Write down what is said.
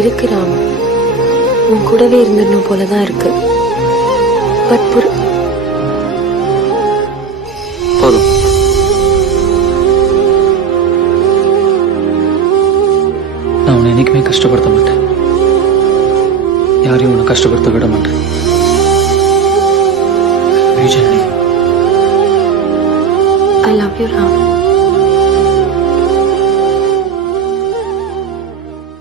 இருக்கு ராம், உன் கூடவே இருந்துடணும் போலதான் இருக்கு. பட் போதும். நான் உன்னை என்னைக்குமே கஷ்டப்படுத்த மாட்டேன். யாரையும் உன்னை கஷ்டப்படுத்த விட மாட்டேன். I love you, Ram.